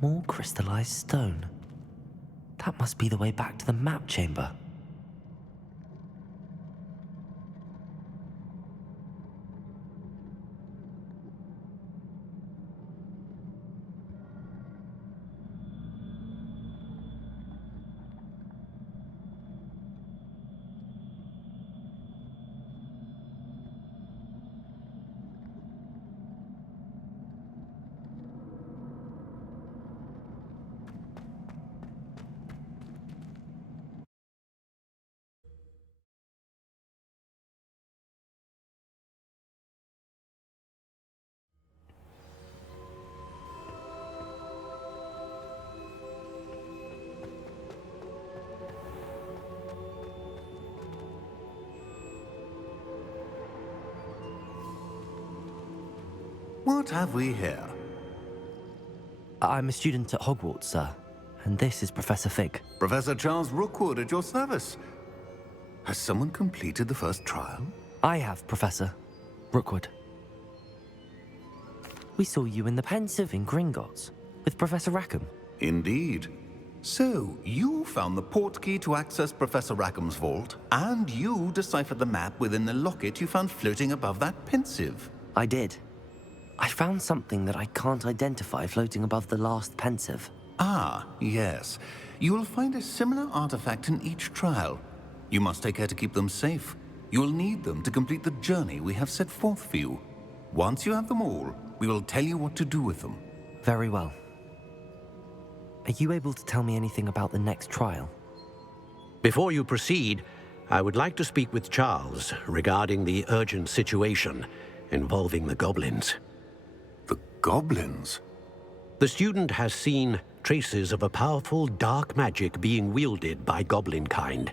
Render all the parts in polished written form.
More crystallized stone. That must be the way back to the map chamber. What have we here? I'm a student at Hogwarts, sir, and this is Professor Fig. Professor Charles Rookwood at your service. Has someone completed the first trial? I have, Professor Rookwood. We saw you in the Pensive in Gringotts with Professor Rackham. Indeed. So, you found the portkey to access Professor Rackham's vault, and you deciphered the map within the locket you found floating above that Pensive. I did. I found something that I can't identify floating above the last Pensive. Ah, yes. You will find a similar artifact in each trial. You must take care to keep them safe. You will need them to complete the journey we have set forth for you. Once you have them all, we will tell you what to do with them. Very well. Are you able to tell me anything about the next trial? Before you proceed, I would like to speak with Charles regarding the urgent situation involving the goblins. The goblins? The student has seen traces of a powerful dark magic being wielded by goblin kind.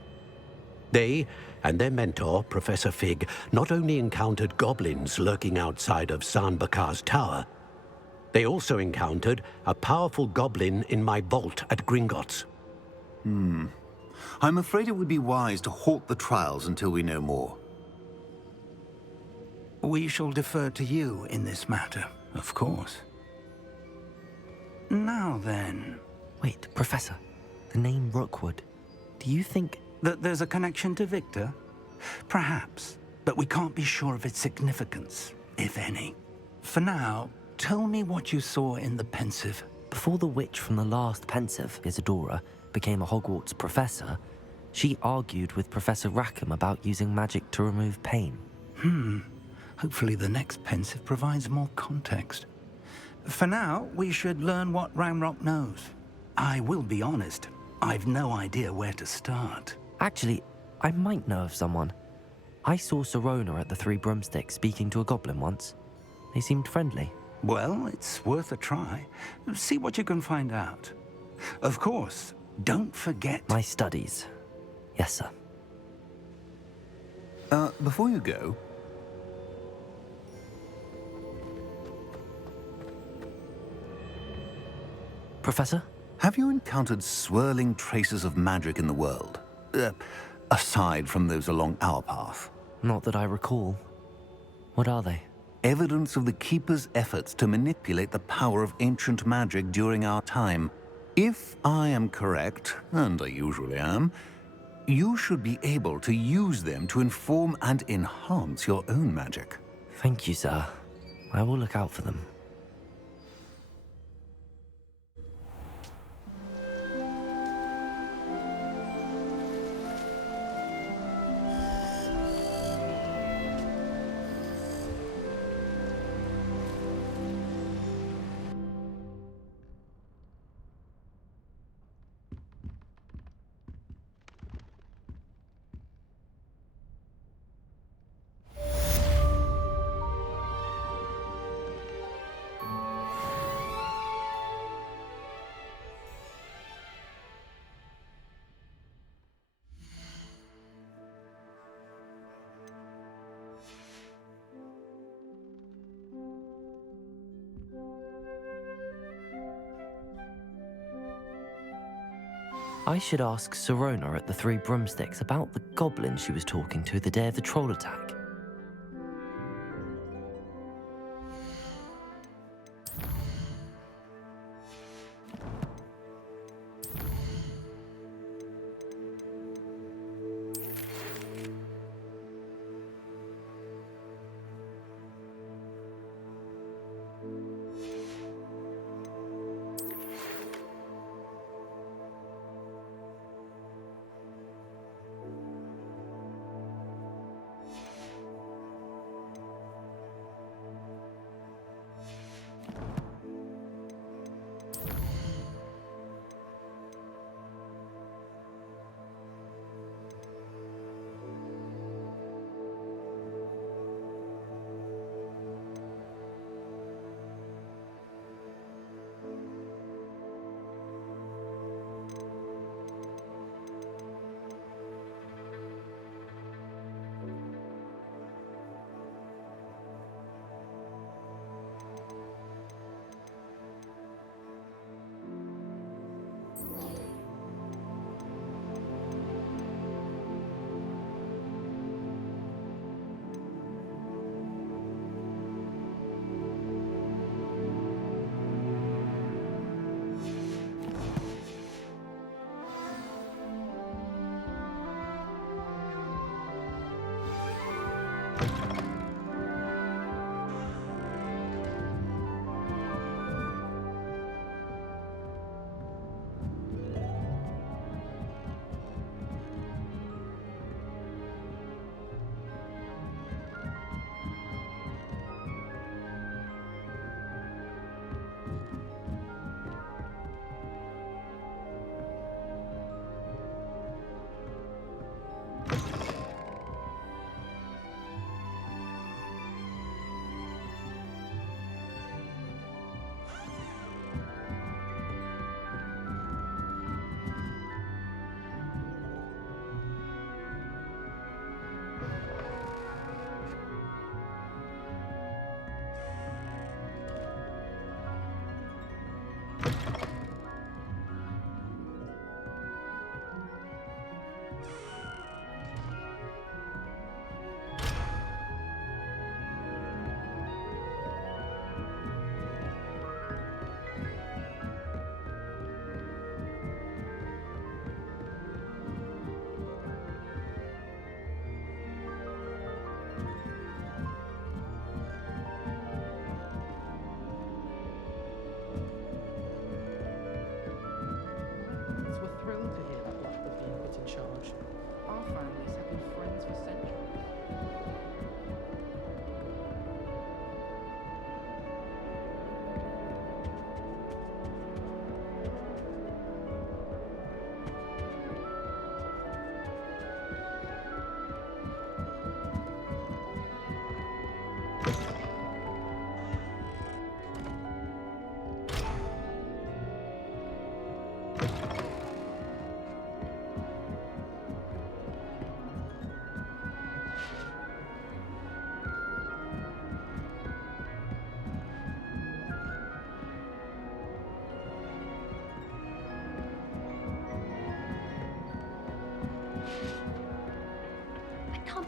They and their mentor, Professor Fig, not only encountered goblins lurking outside of Sanbakar's tower, they also encountered a powerful goblin in my vault at Gringotts. I'm afraid it would be wise to halt the trials until we know more. We shall defer to you in this matter, of course. Now then... Wait, Professor, the name Rookwood. Do you think... that there's a connection to Victor? Perhaps, but we can't be sure of its significance, if any. For now, tell me what you saw in the Pensive. Before the witch from the last Pensive, Isadora, became a Hogwarts professor, she argued with Professor Rackham about using magic to remove pain. Hopefully the next Pensive provides more context. For now, we should learn what Ramrock knows. I will be honest, I've no idea where to start. Actually, I might know of someone. I saw Sirona at the Three Broomsticks speaking to a goblin once. They seemed friendly. Well, it's worth a try. See what you can find out. Of course, don't forget... My studies. Yes, sir. Before you go... Professor? Have you encountered swirling traces of magic in the world? Aside from those along our path. Not that I recall. What are they? Evidence of the Keeper's efforts to manipulate the power of ancient magic during our time. If I am correct, and I usually am, you should be able to use them to inform and enhance your own magic. Thank you, sir. I will look out for them. I should ask Sirona at the Three Broomsticks about the goblin she was talking to the day of the troll attack.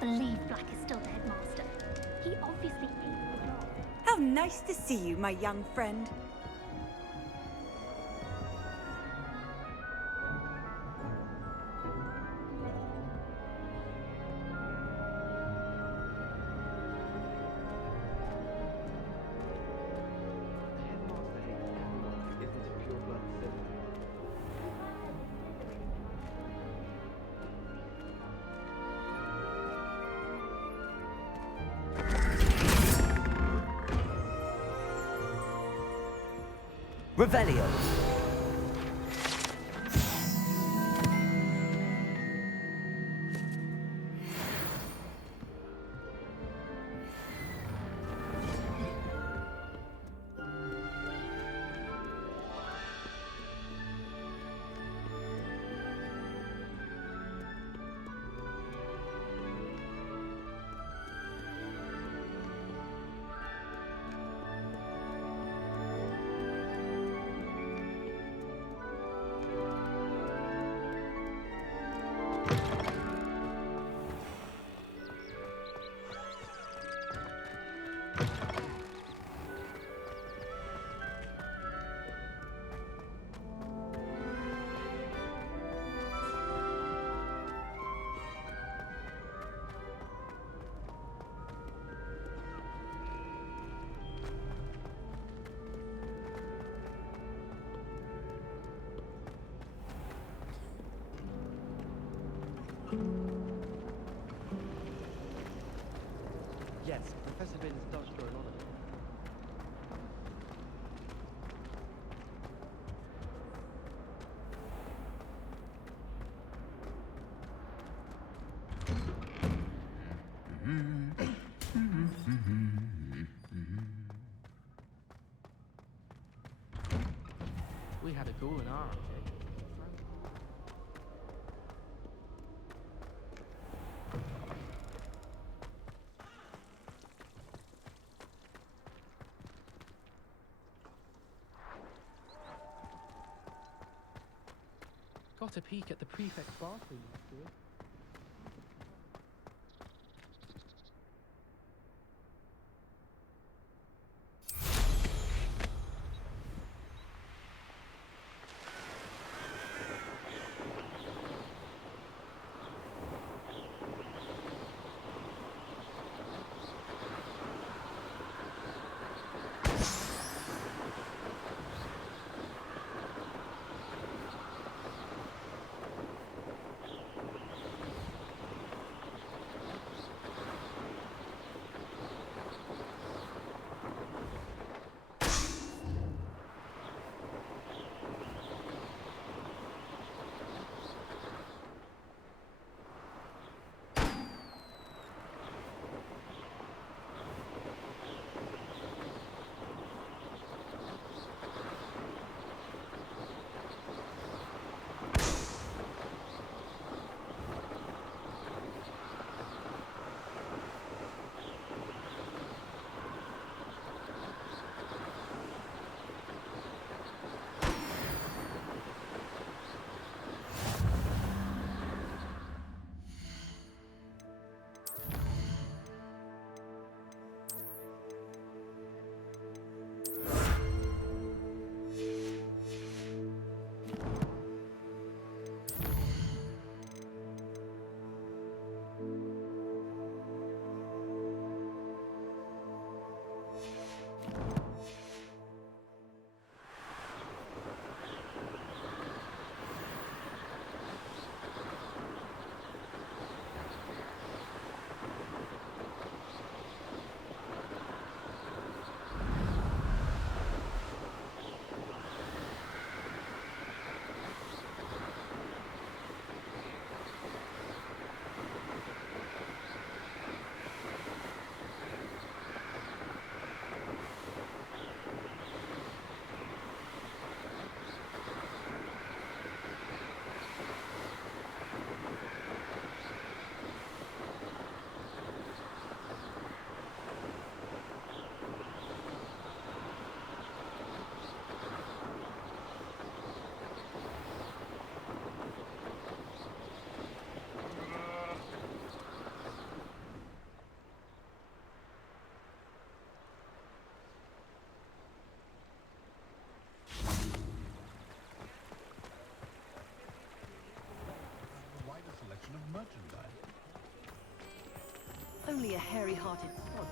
believe Black is still the headmaster. He obviously hates the job. How nice to see you, my young friend. Revelio. Yes, Professor Binns does show a lot of it. We had a goal in our arcade. Got a peek at the prefect's bathroom afterwards. Only a hairy-hearted sod.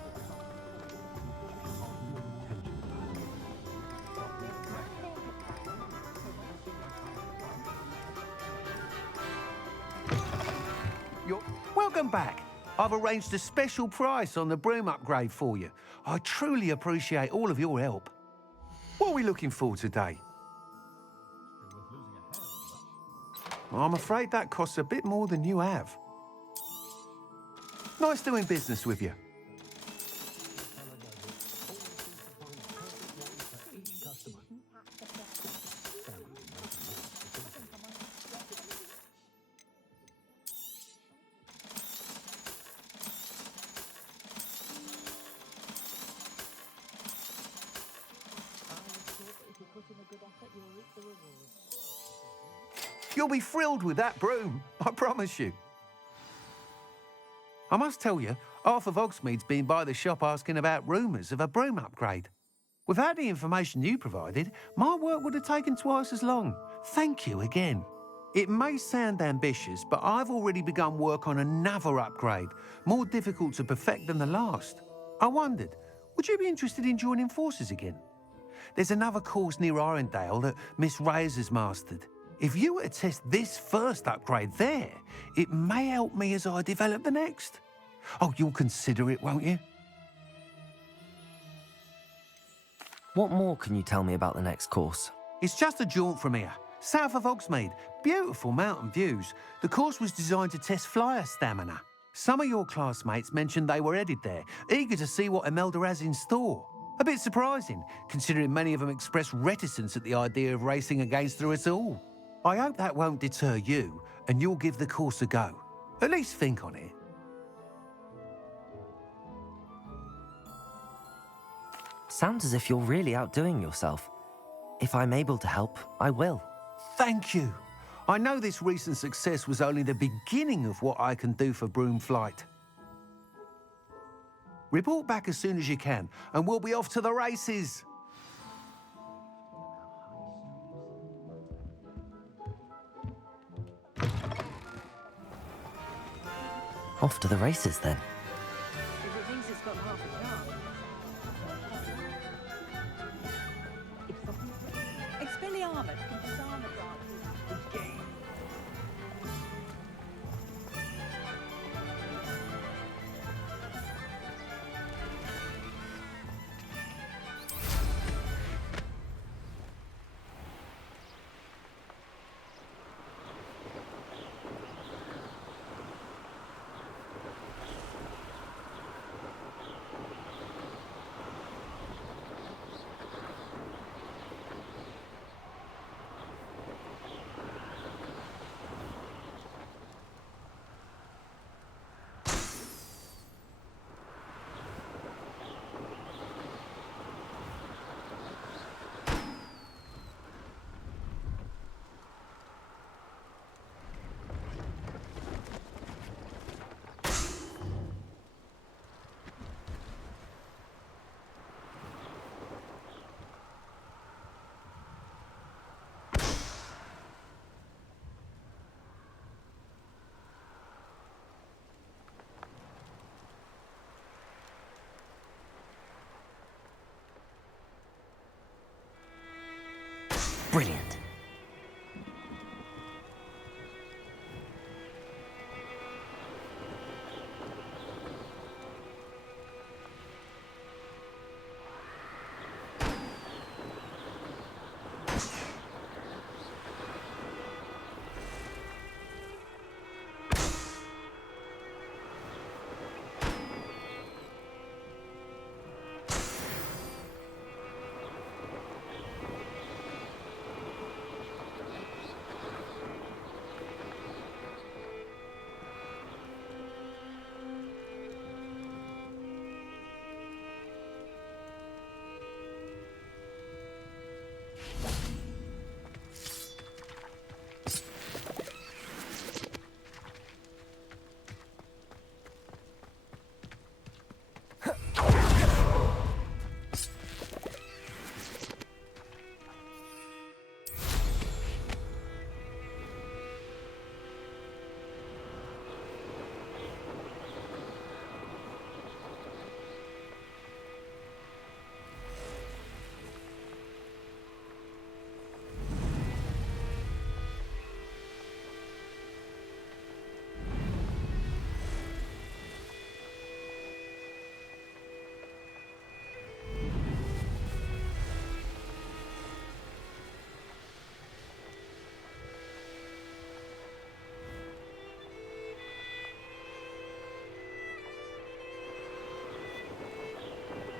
Welcome back. I've arranged a special price on the broom upgrade for you. I truly appreciate all of your help. What are we looking for today? I'm afraid that costs a bit more than you have. Nice doing business with you. You'll be thrilled with that broom, I promise you. I must tell you, half of Hogsmeade's been by the shop asking about rumours of a broom upgrade. Without the information you provided, my work would have taken twice as long. Thank you again. It may sound ambitious, but I've already begun work on another upgrade, more difficult to perfect than the last. I wondered, would you be interested in joining forces again? There's another course near Arendale that Miss Reyes has mastered. If you were to test this first upgrade there, it may help me as I develop the next. Oh, you'll consider it, won't you? What more can you tell me about the next course? It's just a jaunt from here, south of Hogsmeade. Beautiful mountain views. The course was designed to test flyer stamina. Some of your classmates mentioned they were headed there, eager to see what Imelda has in store. A bit surprising, considering many of them expressed reticence at the idea of racing against her at all. I hope that won't deter you, and you'll give the course a go. At least think on it. Sounds as if you're really outdoing yourself. If I'm able to help, I will. Thank you. I know this recent success was only the beginning of what I can do for broom flight. Report back as soon as you can, and we'll be off to the races. Off to the races then. If it thinks it's got half a chance. Expelliarmus can disarm a guard.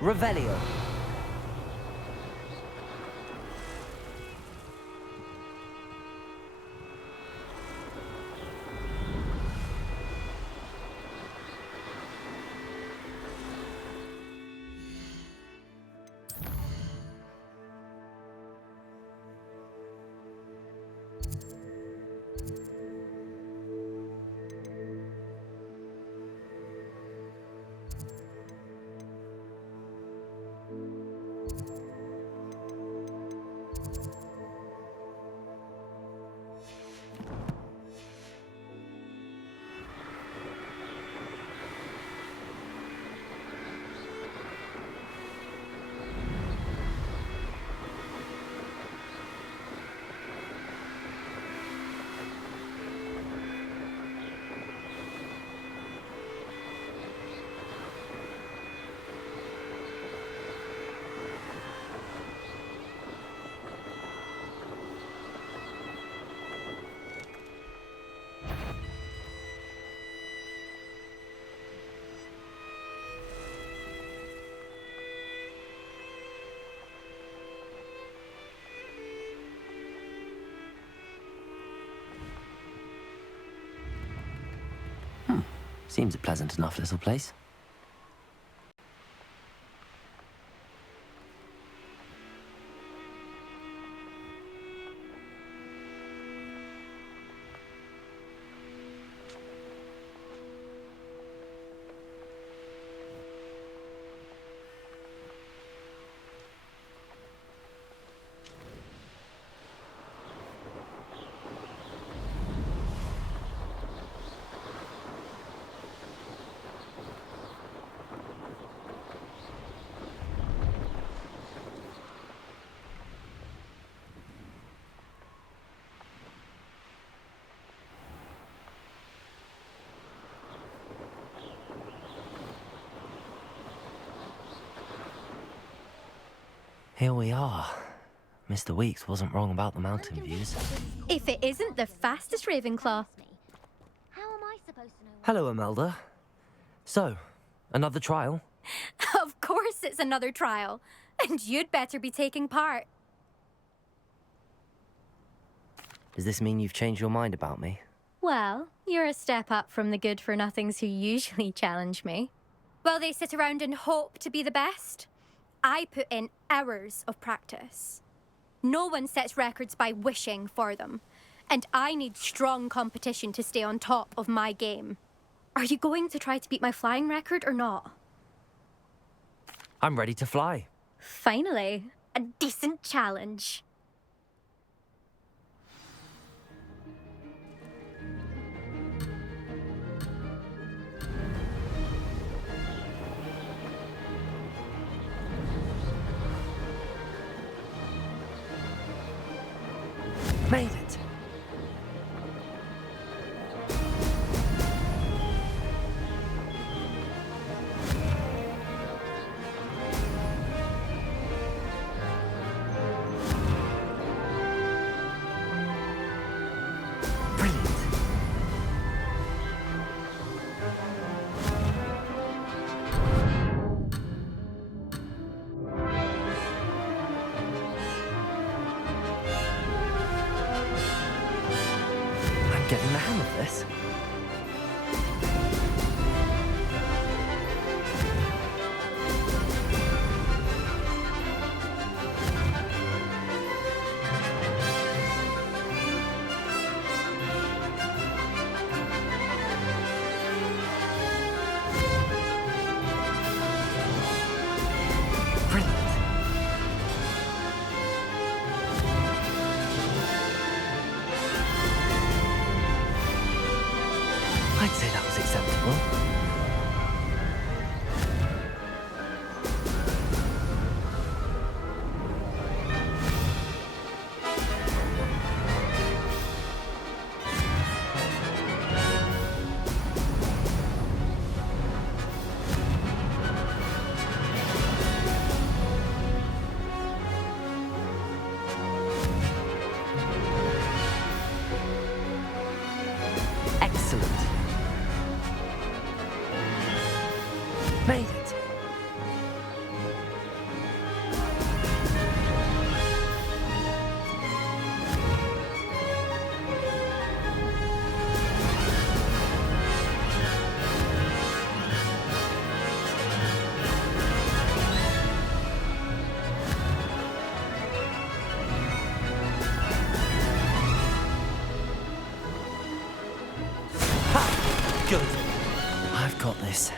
Revelio. Seems a pleasant enough little place. Here we are. Mr. Weeks wasn't wrong about the mountain views. If it isn't the fastest Ravenclaw. How am I supposed to know? Hello, Imelda. So, another trial? Of course it's another trial. And you'd better be taking part. Does this mean you've changed your mind about me? Well, you're a step up from the good-for-nothings who usually challenge me. Well, they sit around and hope to be the best. I put in hours of practice. No one sets records by wishing for them. And I need strong competition to stay on top of my game. Are you going to try to beat my flying record or not? I'm ready to fly. Finally, a decent challenge. Made it. Brilliant. I'm getting the hang of this. Brilliant. I'd say that was acceptable. Excellent. Made it. this.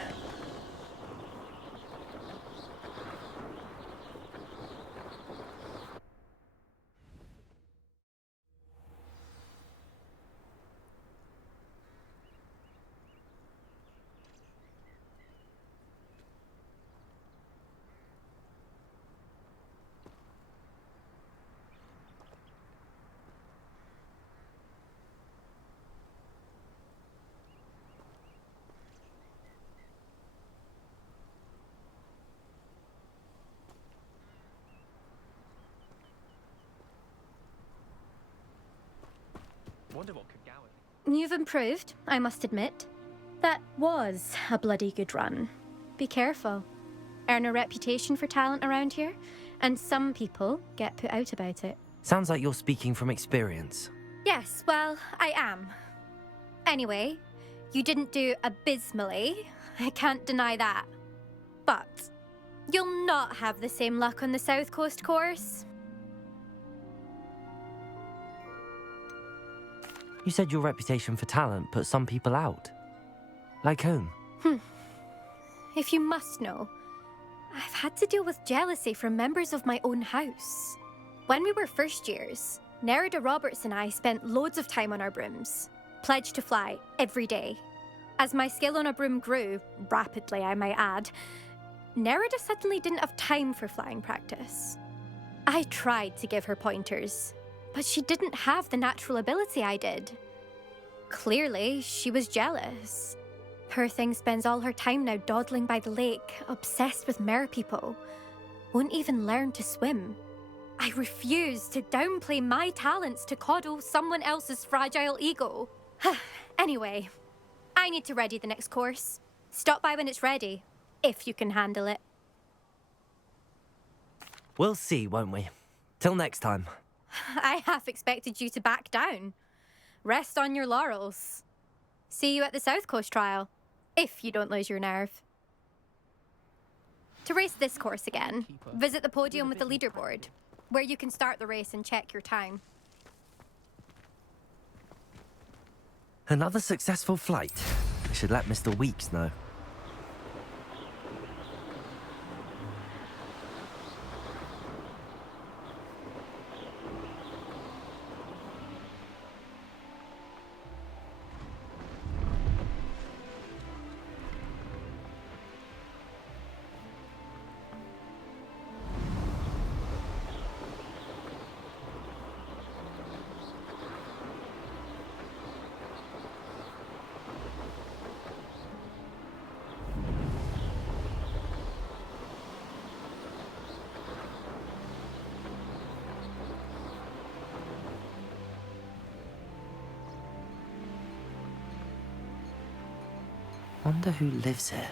Wonder what could Gowan. You've improved, I must admit. That was a bloody good run. Be careful. Earn a reputation for talent around here, and some people get put out about it. Sounds like you're speaking from experience. Yes, well, I am. Anyway, you didn't do abysmally. I can't deny that. But you'll not have the same luck on the South Coast course. You said your reputation for talent put some people out. Like whom? If you must know, I've had to deal with jealousy from members of my own house. When we were first years, Nerida Roberts and I spent loads of time on our brooms, pledged to fly every day. As my skill on a broom grew, rapidly I might add, Nerida suddenly didn't have time for flying practice. I tried to give her pointers, but she didn't have the natural ability I did. Clearly, she was jealous. Poor thing spends all her time now dawdling by the lake, obsessed with merpeople. Won't even learn to swim. I refuse to downplay my talents to coddle someone else's fragile ego. Anyway, I need to ready the next course. Stop by when it's ready, if you can handle it. We'll see, won't we? Till next time. I half expected you to back down. Rest on your laurels. See you at the South Coast trial, if you don't lose your nerve. To race this course again, visit the podium with the leaderboard, where you can start the race and check your time. Another successful flight. I should let Mr. Weeks know. Wonder who lives here.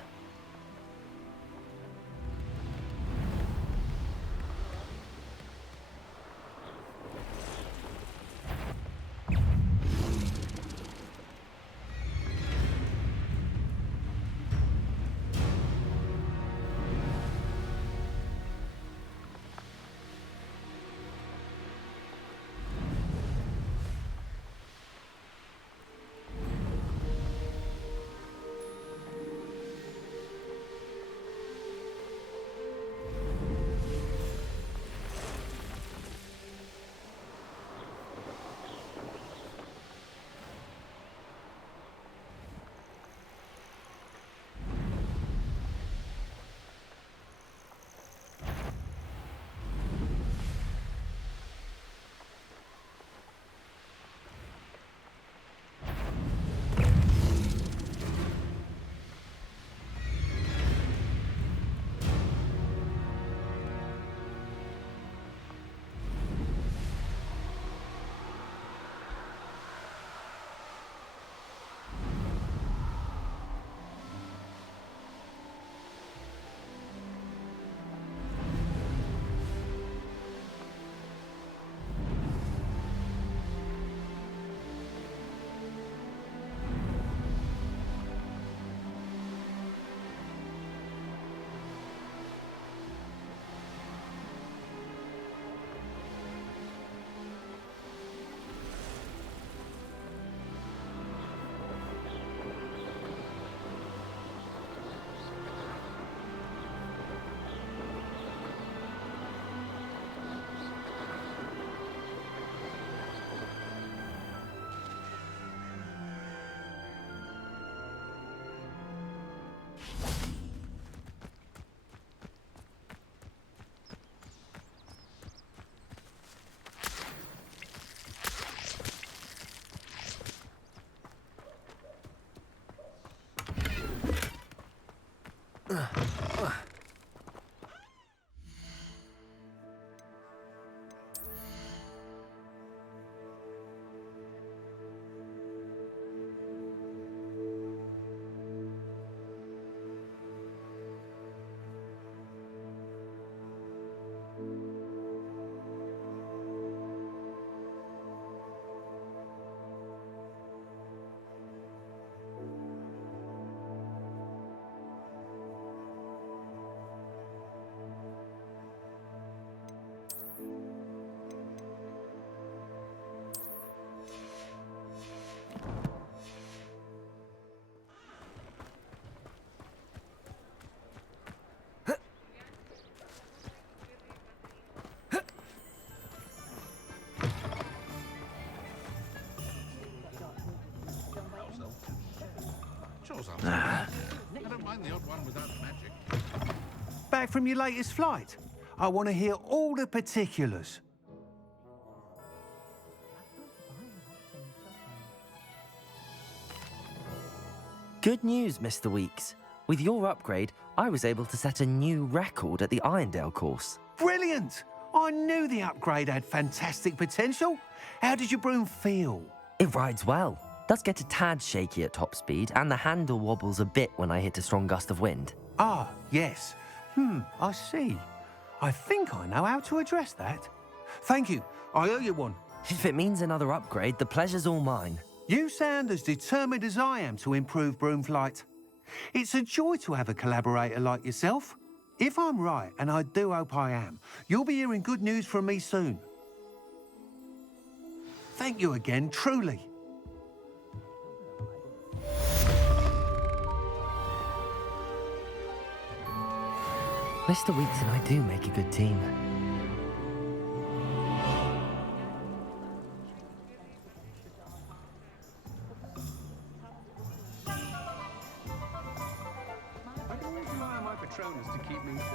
I don't mind the odd one without magic. Back from your latest flight? I want to hear all the particulars. Good news, Mr. Weeks. With your upgrade, I was able to set a new record at the Irondale course. Brilliant! I knew the upgrade had fantastic potential. How did your broom feel? It rides well. Does get a tad shaky at top speed, and the handle wobbles a bit when I hit a strong gust of wind. Ah, yes. I see. I think I know how to address that. Thank you. I owe you one. If it means another upgrade, the pleasure's all mine. You sound as determined as I am to improve broom flight. It's a joy to have a collaborator like yourself. If I'm right, and I do hope I am, you'll be hearing good news from me soon. Thank you again, truly. Mr. Weeks and I do make a good team. I can always rely on my Patronus to keep me safe.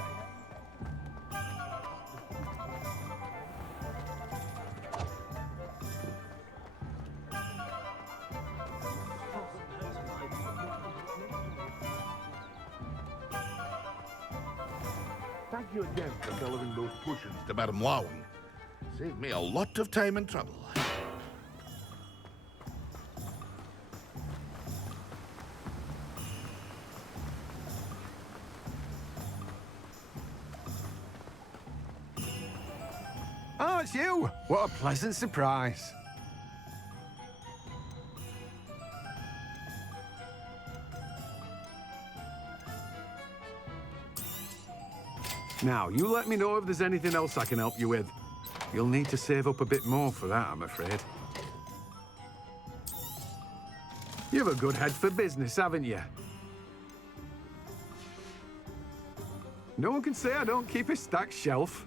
Thank you again for delivering those potions to Madame Lawing. Saved me a lot of time and trouble. Oh, it's you! What a pleasant surprise. Now, you let me know if there's anything else I can help you with. You'll need to save up a bit more for that, I'm afraid. You've a good head for business, haven't you? No one can say I don't keep a stacked shelf.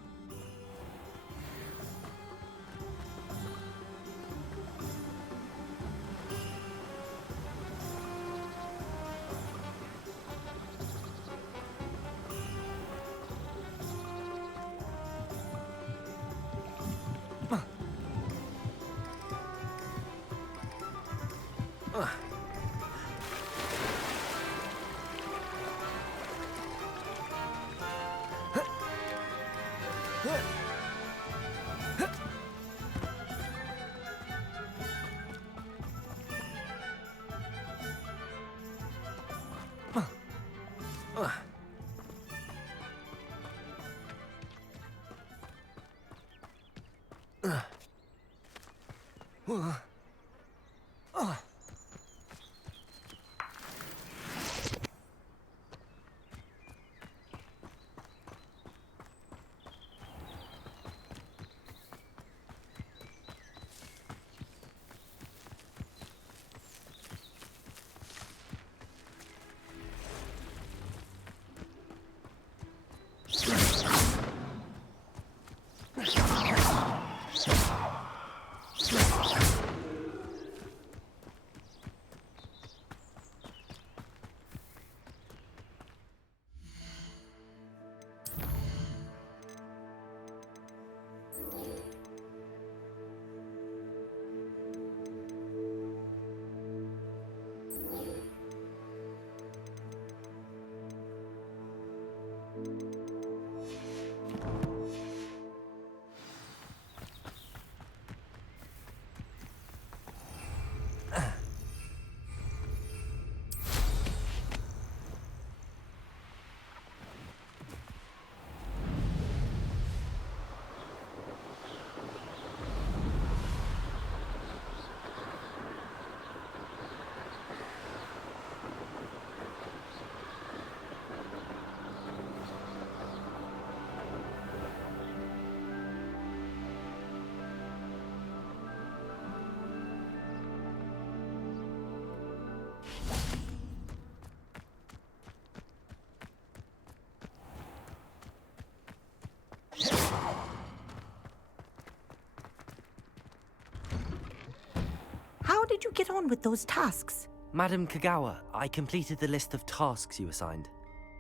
How did you get on with those tasks? Madam Kagawa, I completed the list of tasks you assigned.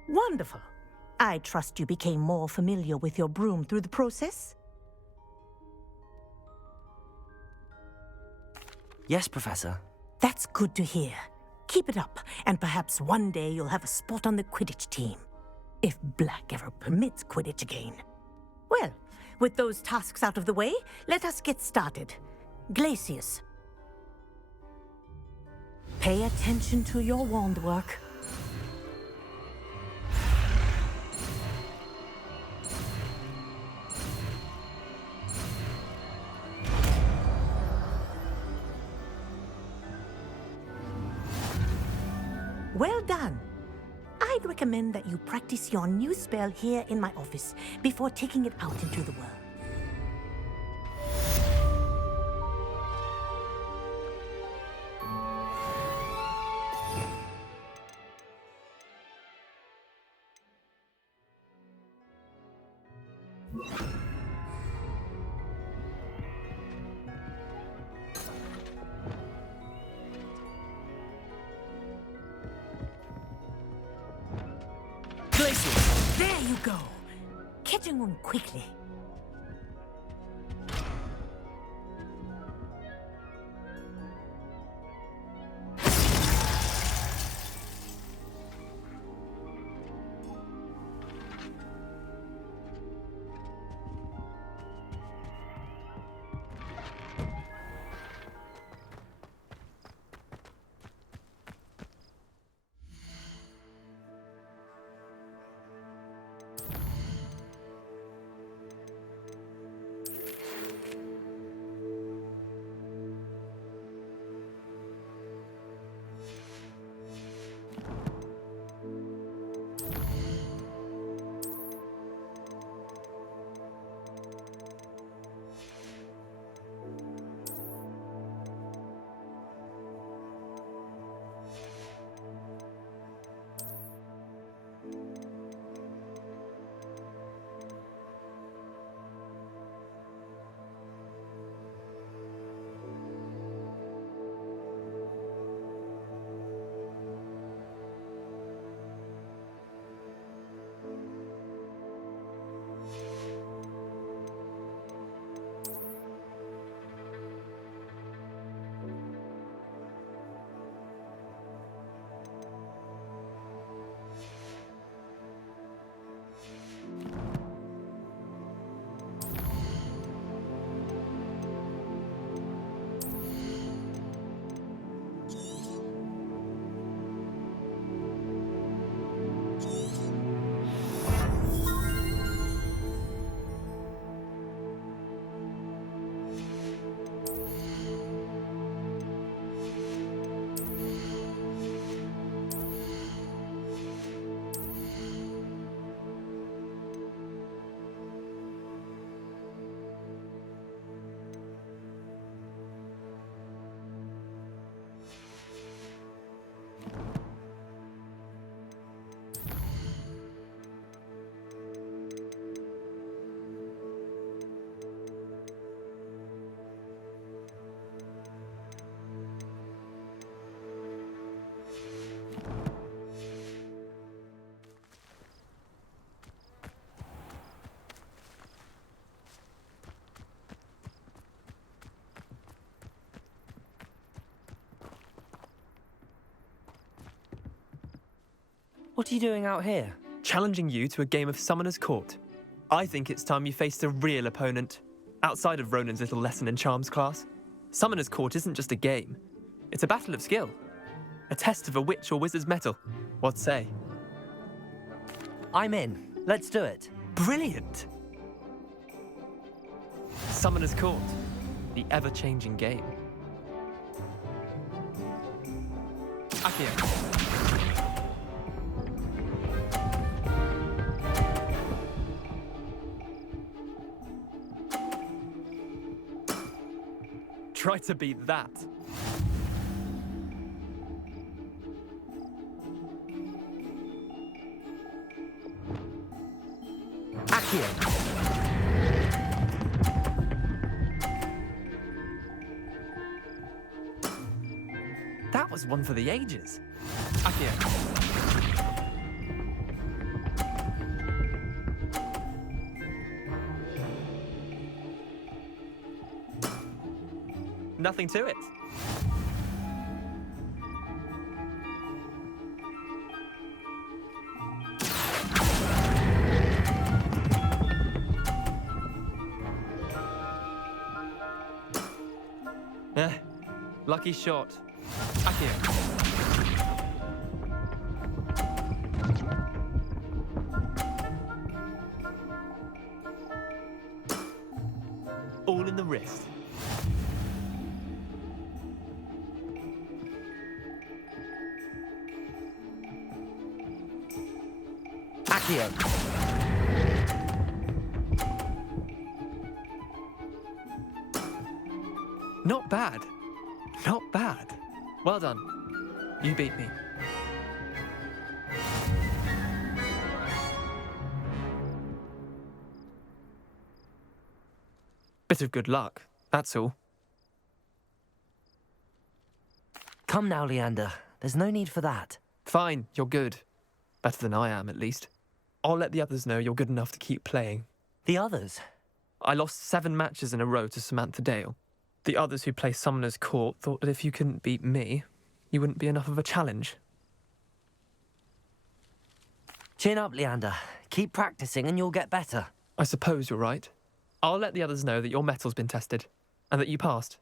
Wonderful. I trust you became more familiar with your broom through the process? Yes, Professor. That's good to hear. Keep it up, and perhaps one day you'll have a spot on the Quidditch team. If Black ever permits Quidditch again. Well, with those tasks out of the way, let us get started. Glacius. Pay attention to your wand work. Well done. I'd recommend that you practice your new spell here in my office before taking it out into the world. There you go. Catching on quickly. What are you doing out here? Challenging you to a game of Summoner's Court. I think it's time you faced a real opponent, outside of Ronan's little lesson in charms class. Summoner's Court isn't just a game. It's a battle of skill. A test of a witch or wizard's mettle. What say? I'm in. Let's do it. Brilliant! Summoner's Court, the ever-changing game. Accio. Try to beat that. Accio. That was one for the ages. Accio. Nothing to it. Lucky shot. Accio. All in the wrist. Accio. Not bad. Not bad. Well done. You beat me. Bit of good luck, that's all. Come now, Leander. There's no need for that. Fine, you're good. Better than I am, at least. I'll let the others know you're good enough to keep playing. The others? I lost 7 matches in a row to Samantha Dale. The others who play Summoner's Court thought that if you couldn't beat me, you wouldn't be enough of a challenge. Chin up, Leander. Keep practicing and you'll get better. I suppose you're right. I'll let the others know that your metal's been tested, and that you passed.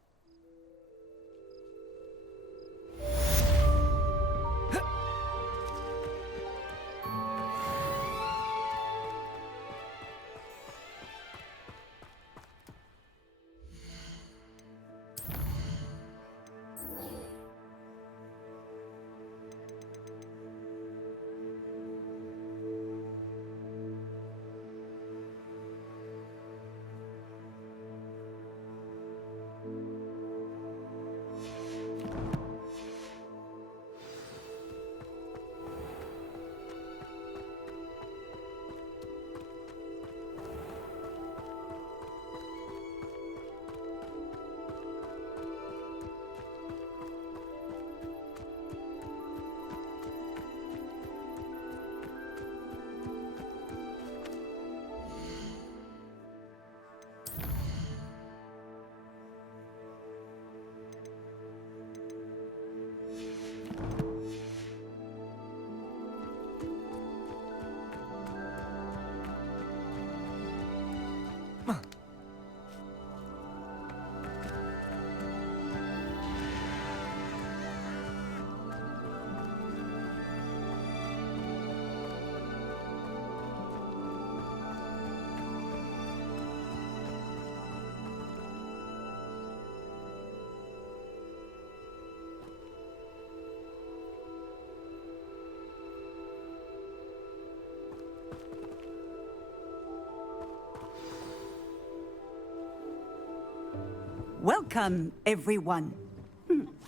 Welcome, everyone.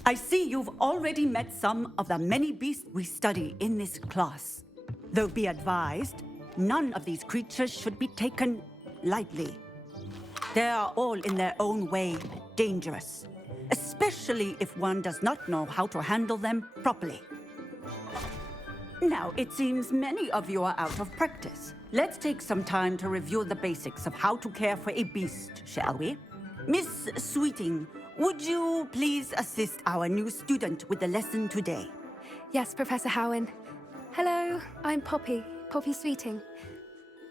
I see you've already met some of the many beasts we study in this class. Though be advised, none of these creatures should be taken lightly. They are all in their own way dangerous, especially if one does not know how to handle them properly. Now, it seems many of you are out of practice. Let's take some time to review the basics of how to care for a beast, shall we? Miss Sweeting, would you please assist our new student with the lesson today? Yes, Professor Howen. Hello, I'm Poppy Sweeting.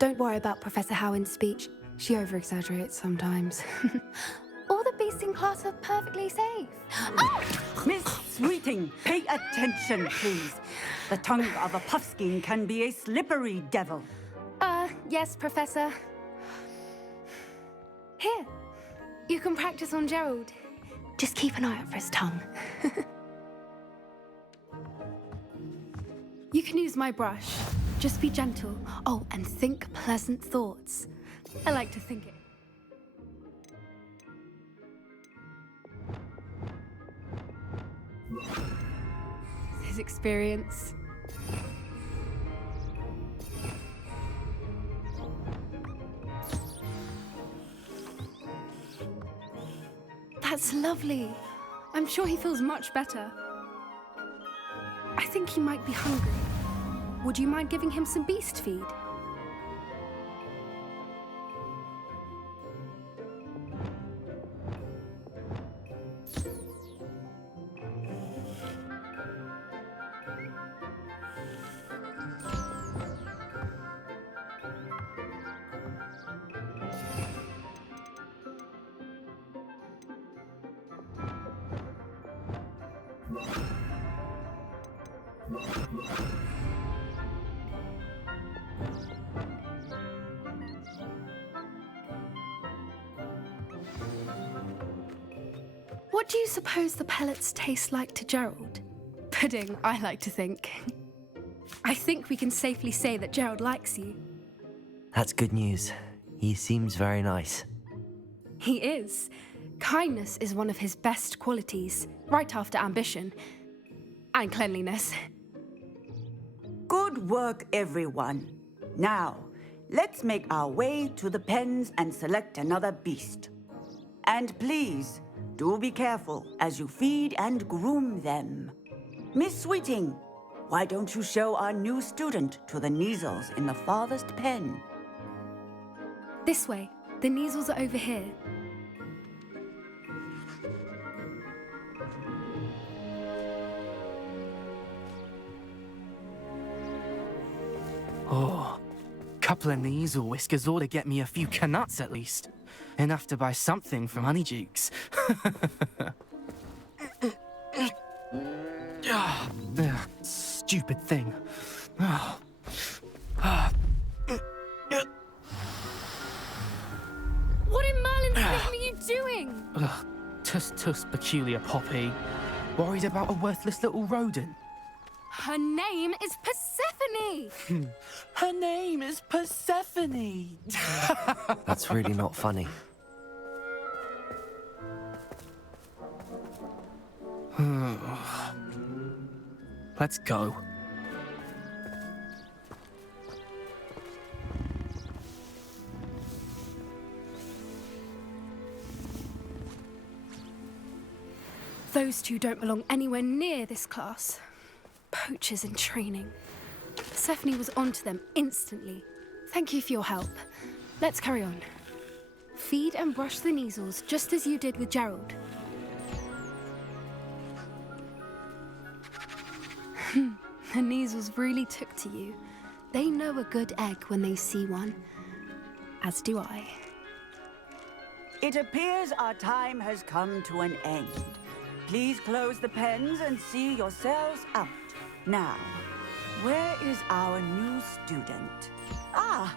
Don't worry about Professor Howen's speech. She over-exaggerates sometimes. All the beasts in class are perfectly safe. Oh! Miss Sweeting, pay attention, please. The tongue of a puffskein can be a slippery devil. Yes, Professor. Here, you can practice on Gerald. Just keep an eye out for his tongue. You can use my brush. Just be gentle. Oh, and think pleasant thoughts. I like to think it. His experience. That's lovely. I'm sure he feels much better. I think he might be hungry. Would you mind giving him some beast feed? What do you suppose the pellets taste like to Gerald? Pudding, I like to think. I think we can safely say that Gerald likes you. That's good news. He seems very nice. He is. Kindness is one of his best qualities, right after ambition. And cleanliness. Good work, everyone. Now, let's make our way to the pens and select another beast. And please, do be careful as you feed and groom them. Miss Sweeting, why don't you show our new student to the Neasels in the farthest pen? This way. The Neasels are over here. Oh, couple of Neasel whiskers ought to get me a few canuts at least. Enough to buy something from Honeydukes. Stupid thing. What in Merlin's name are you doing? Tuss, peculiar Poppy. Worried about a worthless little rodent. Her name is Persephone! Her name is Persephone! That's really not funny. Let's go. Those two don't belong anywhere near this class. Poachers in training. Persephone was onto them instantly. Thank you for your help. Let's carry on. Feed and brush the Neasels just as you did with Gerald. The Neasels really took to you. They know a good egg when they see one. As do I. It appears our time has come to an end. Please close the pens and see yourselves out. Now, where is our new student? Ah,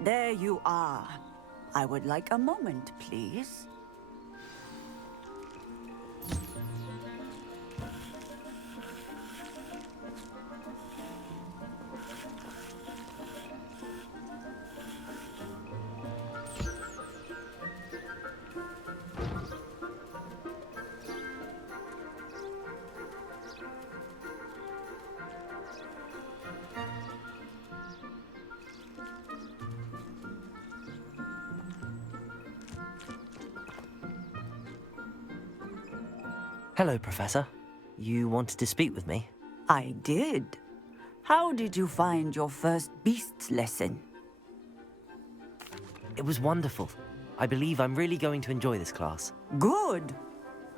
there you are. I would like a moment, please. Hello, Professor. You wanted to speak with me? I did. How did you find your first beasts lesson? It was wonderful. I believe I'm really going to enjoy this class. Good.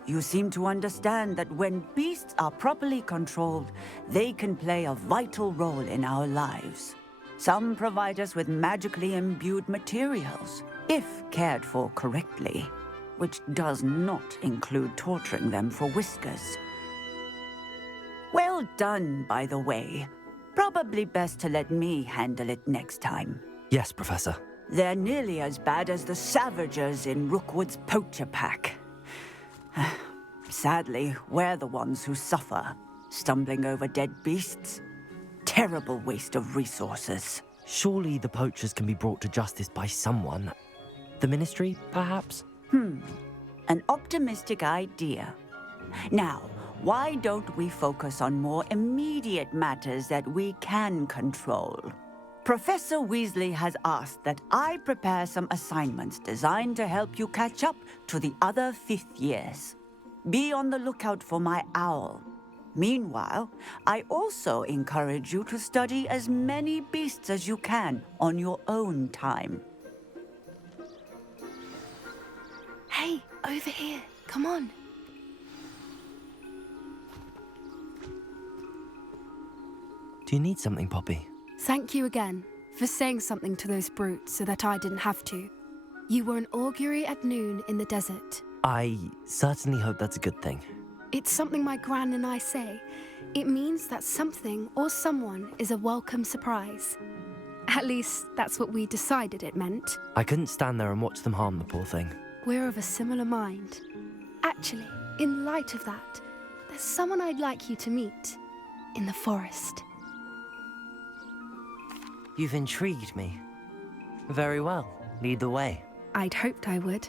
You seem to understand that when beasts are properly controlled, they can play a vital role in our lives. Some provide us with magically imbued materials, if cared for correctly, which does not include torturing them for whiskers. Well done, by the way. Probably best to let me handle it next time. Yes, Professor. They're nearly as bad as the Savagers in Rookwood's poacher pack. Sadly, we're the ones who suffer, stumbling over dead beasts. Terrible waste of resources. Surely the poachers can be brought to justice by someone. The Ministry, perhaps? An optimistic idea. Now, why don't we focus on more immediate matters that we can control? Professor Weasley has asked that I prepare some assignments designed to help you catch up to the other fifth years. Be on the lookout for my owl. Meanwhile, I also encourage you to study as many beasts as you can on your own time. Hey, over here. Come on. Do you need something, Poppy? Thank you again for saying something to those brutes so that I didn't have to. You were an augury at noon in the desert. I certainly hope that's a good thing. It's something my gran and I say. It means that something or someone is a welcome surprise. At least, that's what we decided it meant. I couldn't stand there and watch them harm the poor thing. We're of a similar mind. Actually, in light of that, there's someone I'd like you to meet in the forest. You've intrigued me. Very well. Lead the way. I'd hoped I would.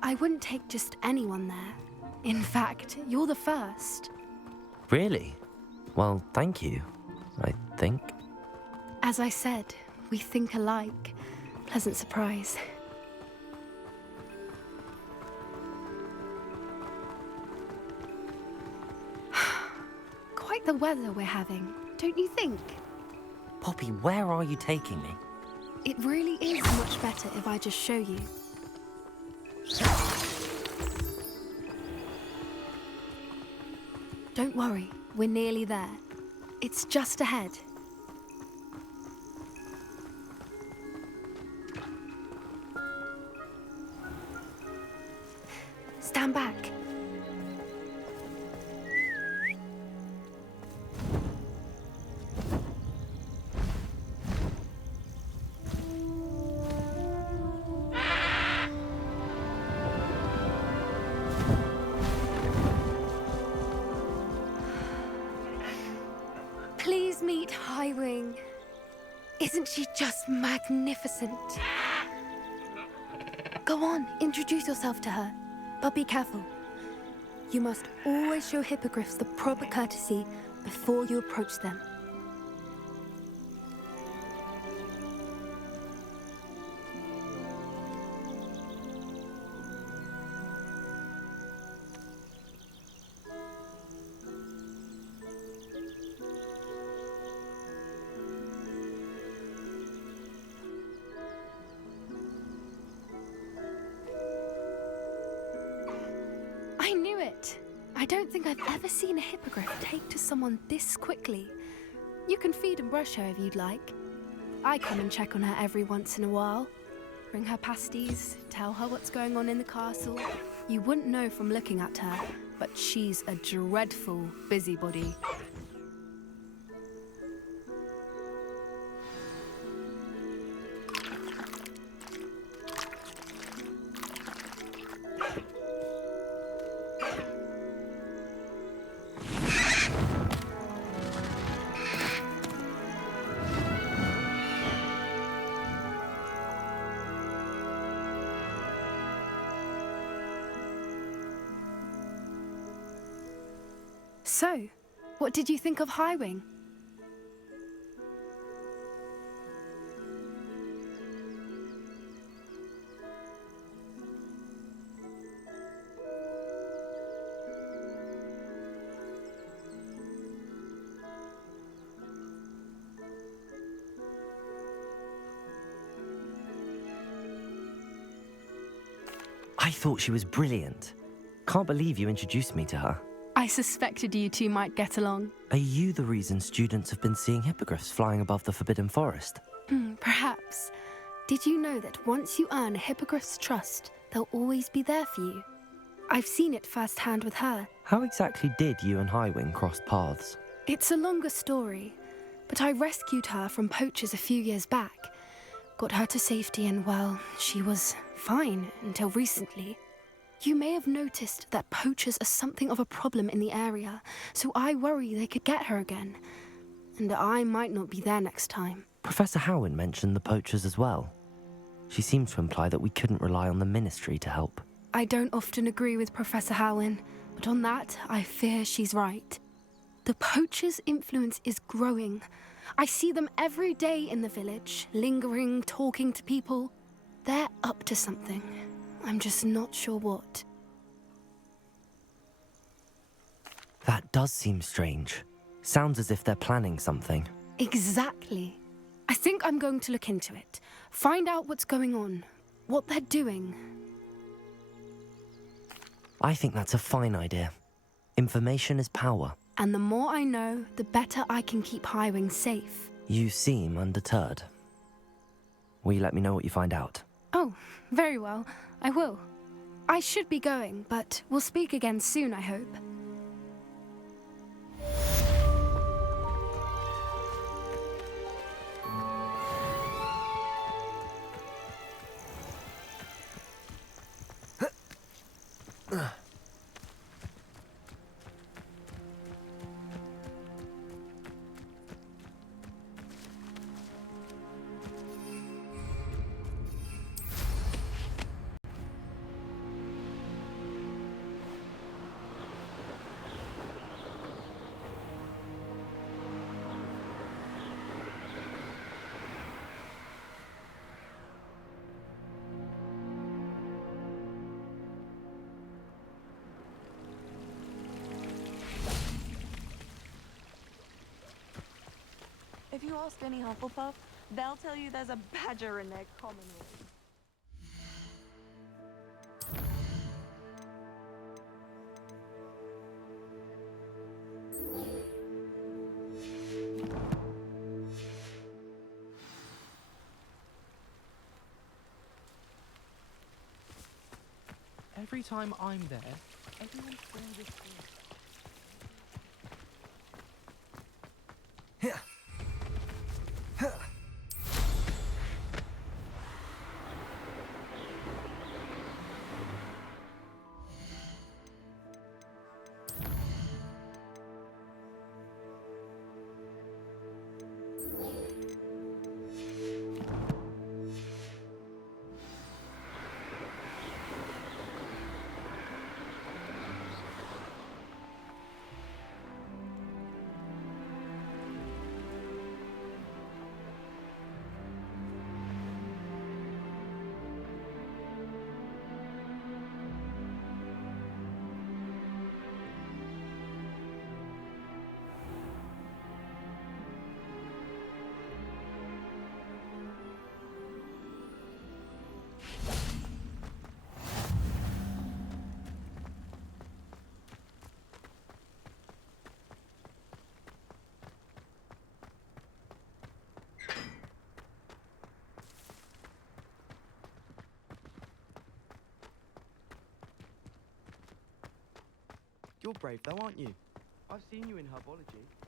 I wouldn't take just anyone there. In fact, you're the first. Really? Well, thank you, I think. As I said, we think alike. Pleasant surprise. Quite the weather we're having, don't you think? Poppy, where are you taking me? It really is much better if I just show you. Don't worry, we're nearly there. It's just ahead. Stand back. Please meet Highwing. Isn't she just magnificent? Go on, introduce yourself to her. But be careful. You must always show hippogriffs the proper courtesy before you approach them. I knew it! I don't think I've ever seen a hippogriff take to someone this quickly. You can feed and brush her if you'd like. I come and check on her every once in a while. Bring her pasties, tell her what's going on in the castle. You wouldn't know from looking at her, but she's a dreadful busybody. So, what did you think of Highwing? I thought she was brilliant. Can't believe you introduced me to her. I suspected you two might get along. Are you the reason students have been seeing hippogriffs flying above the Forbidden Forest? Perhaps. Did you know that once you earn a hippogriff's trust, they'll always be there for you? I've seen it firsthand with her. How exactly did you and Highwing cross paths? It's a longer story, but I rescued her from poachers a few years back. Got her to safety and, well, she was fine until recently. You may have noticed that poachers are something of a problem in the area, so I worry they could get her again. And I might not be there next time. Professor Howin mentioned the poachers as well. She seemed to imply that we couldn't rely on the Ministry to help. I don't often agree with Professor Howin, but on that, I fear she's right. The poachers' influence is growing. I see them every day in the village, lingering, talking to people. They're up to something. I'm just not sure what. That does seem strange. Sounds as if they're planning something. Exactly. I think I'm going to look into it. Find out what's going on, what they're doing. I think that's a fine idea. Information is power. And the more I know, the better I can keep Highwing safe. You seem undeterred. Will you let me know what you find out? Oh, very well. I will. I should be going, but we'll speak again soon, I hope. If you ask any Hufflepuff, they'll tell you there's a badger in their common room. Every time I'm there, everyone's doing this thing. You're brave though, aren't you? I've seen you in herbology.